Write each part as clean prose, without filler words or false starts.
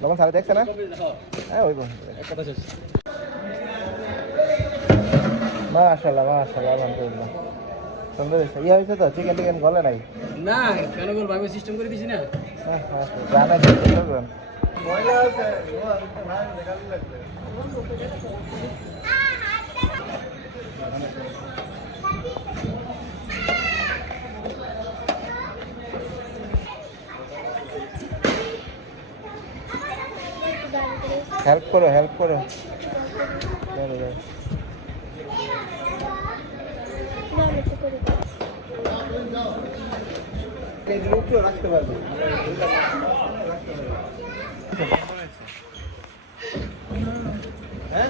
লবণ সারা দেখছে না? হ্যাঁ ওই মাশাআল্লাহ মাশাআল্লাহ আলহামদুলিল্লাহ সুন্দর হয়েছে। ইয়ে হয়েছে তো চিকেন টিকেন গলে নাই? না কেন বলবো, আমি সিস্টেম করে দিছি না। জানা হেল্প করো হেল্প করো। রাখতে পারবে হ্যাঁ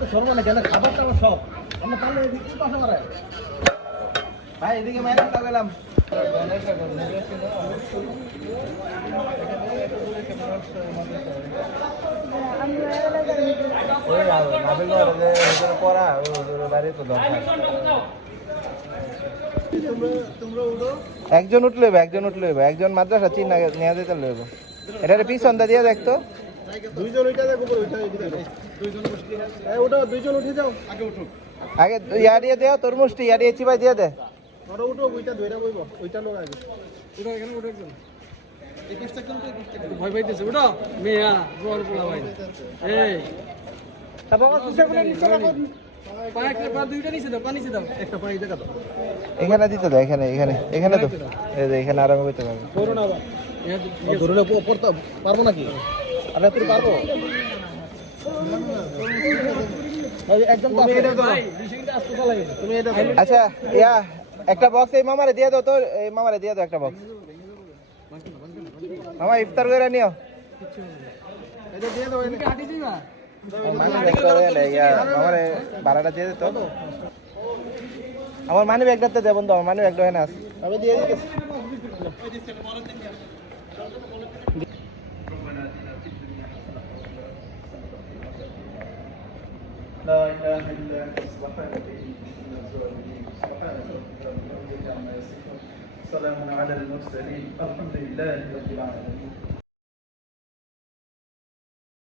তো শোনো না, গেলে খাবারটা আমার সব আমরা পারলে এদিকে পাশা মারায় ভাই, এদিকে মাইনে গেলাম। একজন উঠলে একজন উঠলে একজন মাদ্রাসা চিন নিয়ে যেতে লইব। এটা পিছন দা দিয়ে দেখতো আগে ইয়া দিয়ে দেও তোর মুষ্টি ইয়া দিয়ে চিবাই দিয়ে দে। ভয় পাইতেছে ওটা মেয়া বড় পোলা ভাই। এই এখানে দিতে দাও, এখানে এখানে এখানে তো এখানে আরাম করতে পারবে। পারবো নাকি? আরে তুই পারবো? আচ্ছা ইয়া একটা বক্স এই মামারে দিয়ে দাও, তোর এই মামারে দিয়ে দাও একটা বক্স। মামা ইফতার করে নিও। ভাড়াটা দিয়ে দিত আমার মানি ব্যাগটাতে দে বন্ধু, আমার মানি ব্যাগটা এখানে আছে। আমি দিয়ে দিতেছি। لا إله إلا أنت سبحانك إني كنت من الظالمين. سبحانك رب العزة عما يصفون، سلام على المرسلين، الحمد لله رب العالمين.